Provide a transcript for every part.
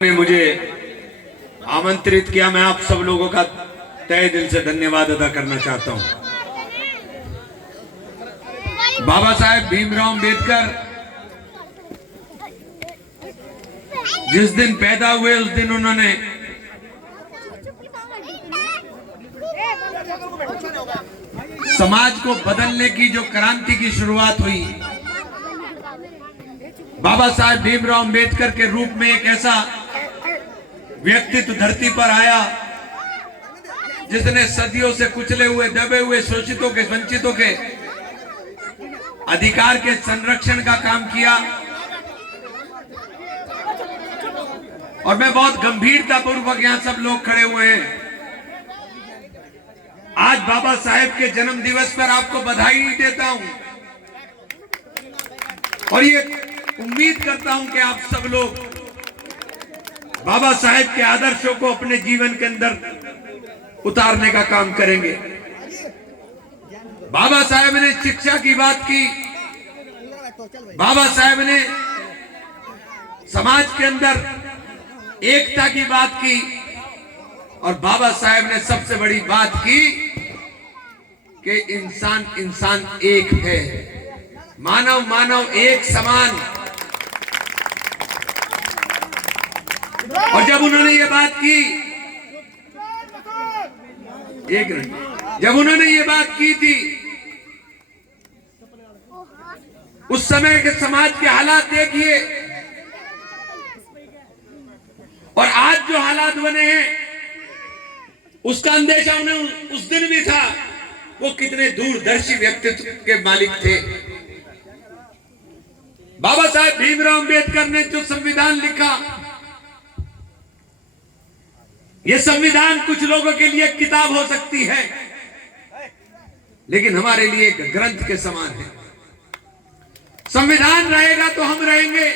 ने मुझे आमंत्रित किया, मैं आप सब लोगों का तहे दिल से धन्यवाद अदा करना चाहता हूं। बाबा साहेब भीमराव अंबेडकर जिस दिन पैदा हुए उस दिन उन्होंने समाज को बदलने की जो क्रांति की शुरुआत हुई, बाबा साहेब भीमराव अंबेडकर के रूप में एक ऐसा व्यक्तित्व धरती पर आया जिसने सदियों से कुचले हुए, दबे हुए, शोषितों के, वंचितों के अधिकार के संरक्षण का काम किया। और मैं बहुत गंभीरता पूर्वक यहां सब लोग खड़े हुए हैं। आज बाबा साहेब के जन्म दिवस पर आपको बधाई देता हूं और ये उम्मीद करता हूं कि आप सब लोग बाबा साहेब के आदर्शों को अपने जीवन के अंदर उतारने का काम करेंगे। बाबा साहेब ने शिक्षा की बात की, बाबा साहेब ने समाज के अंदर एकता की बात की और बाबा साहेब ने सबसे बड़ी बात की कि इंसान इंसान एक है, मानव मानव एक समान। और जब उन्होंने ये बात की, एक मिनट, जब उन्होंने ये बात की थी, उस समय के समाज के हालात देखिए और आज जो हालात बने हैं उसका अंदेशा उन्हें उस दिन भी था। वो कितने दूरदर्शी व्यक्तित्व के मालिक थे। बाबा साहेब भीमराव अंबेडकर ने जो संविधान लिखा, ये संविधान कुछ लोगों के लिए किताब हो सकती है, लेकिन हमारे लिए एक ग्रंथ के समान है। संविधान रहेगा तो हम रहेंगे।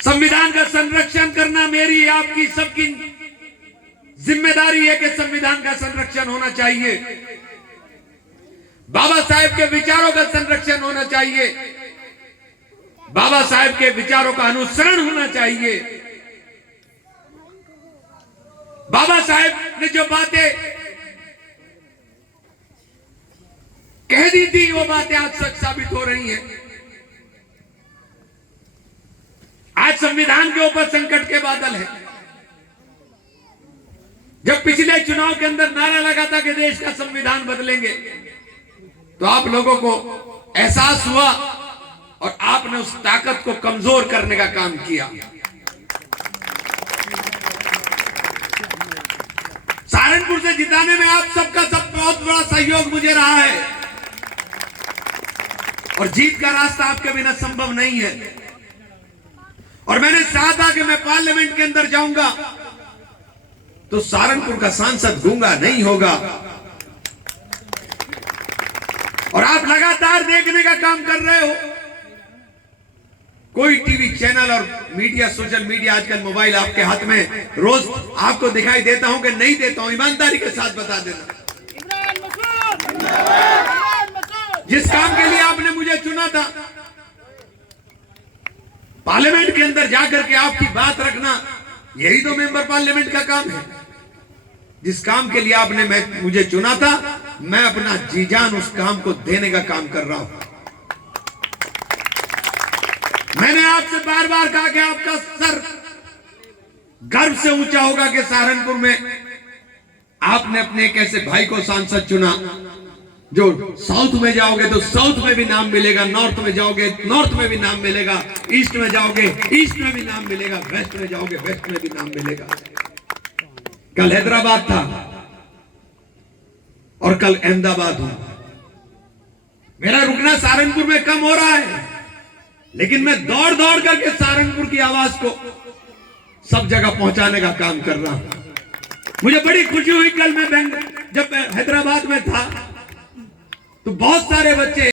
संविधान का संरक्षण करना मेरी, आपकी, सबकी जिम्मेदारी है कि संविधान का संरक्षण होना चाहिए। बाबा साहेब के विचारों का संरक्षण होना चाहिए, बाबा साहेब के विचारों का अनुसरण होना चाहिए। बाबा साहेब ने जो बातें कह दी थी वो बातें आज सच साबित हो रही हैं। आज संविधान के ऊपर संकट के बादल है। जब पिछले चुनाव के अंदर नारा लगा था कि देश का संविधान बदलेंगे, तो आप लोगों को एहसास हुआ और आपने उस ताकत को कमजोर करने का काम किया। सहारनपुर से जिताने में आप सबका बहुत बड़ा सहयोग मुझे रहा है और जीत का रास्ता आपके बिना संभव नहीं है। और मैंने कहा था कि मैं पार्लियामेंट के अंदर जाऊंगा तो सहारनपुर का सांसद गूंगा नहीं होगा। और आप लगातार देखने का काम कर रहे हो। कोई टीवी चैनल और मीडिया, सोशल मीडिया, आजकल मोबाइल आपके हाथ में, रोज आपको दिखाई देता हूं कि नहीं देता हूं, ईमानदारी के साथ बता देना। जिस काम के लिए आपने मुझे चुना था, पार्लियामेंट के अंदर जाकर के आपकी बात रखना, यही तो मेंबर पार्लियामेंट का काम है। जिस काम के लिए आपने मुझे चुना था, मैं अपना जी जान उस काम को देने का काम कर रहा हूं। मैंने आपसे बार बार कहा कि आपका सर गर्व से ऊंचा होगा कि सहारनपुर में आपने अपने एक ऐसे भाई को सांसद चुना जो साउथ में जाओगे तो साउथ में भी नाम मिलेगा, नॉर्थ में जाओगे नॉर्थ में भी नाम मिलेगा, ईस्ट में जाओगे ईस्ट में भी नाम मिलेगा, वेस्ट में जाओगे वेस्ट में भी नाम मिलेगा। कल हैदराबाद था और कल अहमदाबाद हूं। मेरा रुकना सहारनपुर में कम हो रहा है, लेकिन मैं दौड़ दौड़ करके सहारनपुर की आवाज को सब जगह पहुंचाने का काम कर रहा हूं। मुझे बड़ी खुशी हुई, कल मैं जब हैदराबाद में था तो बहुत सारे बच्चे